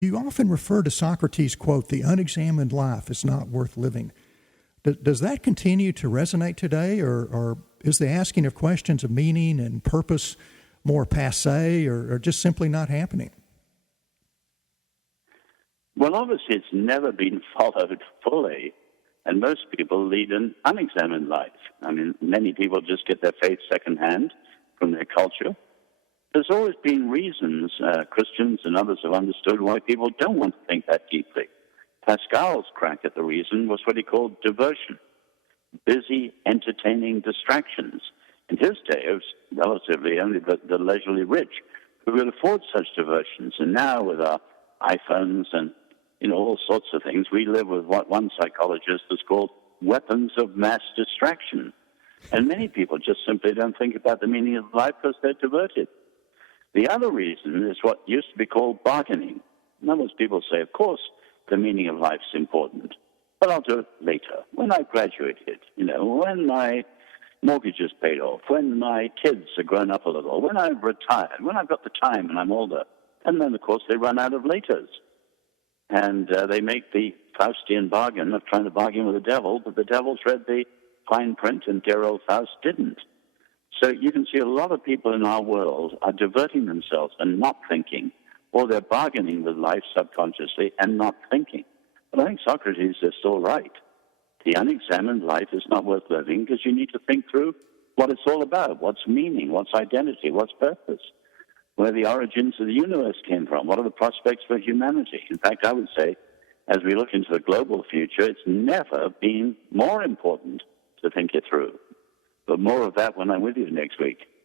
You often refer to Socrates' quote, "The unexamined life is not worth living." Does that continue to resonate today, or is the asking of questions of meaning and purpose more passé or just simply not happening? Well, obviously, it's never been followed fully, and most people lead an unexamined life. I mean, many people just get their faith secondhand from their culture. There's always been reasons, Christians and others have understood why people don't want to think that deeply. Pascal's crack at the reason was what he called diversion, busy, entertaining distractions. In his day, it was relatively only the leisurely rich who could afford such diversions. And now with our iPhones and all sorts of things, we live with what one psychologist has called weapons of mass distraction. And many people just simply don't think about the meaning of life because they're diverted. The other reason is what used to be called bargaining. In other words, people say, of course, the meaning of life is important, but I'll do it later, when I've graduated, when my mortgage is paid off, when my kids are grown up a little, when I've retired, when I've got the time and I'm older. And then, of course, they run out of laters. And they make the Faustian bargain of trying to bargain with the devil, but the devil's read the fine print and dear old Faust didn't. So you can see a lot of people in our world are diverting themselves and not thinking, or they're bargaining with life subconsciously and not thinking. But I think Socrates is still right. The unexamined life is not worth living because you need to think through what it's all about, what's meaning, what's identity, what's purpose, where the origins of the universe came from, what are the prospects for humanity. In fact, I would say, as we look into the global future, it's never been more important to think it through. But more of that when I'm with you next week.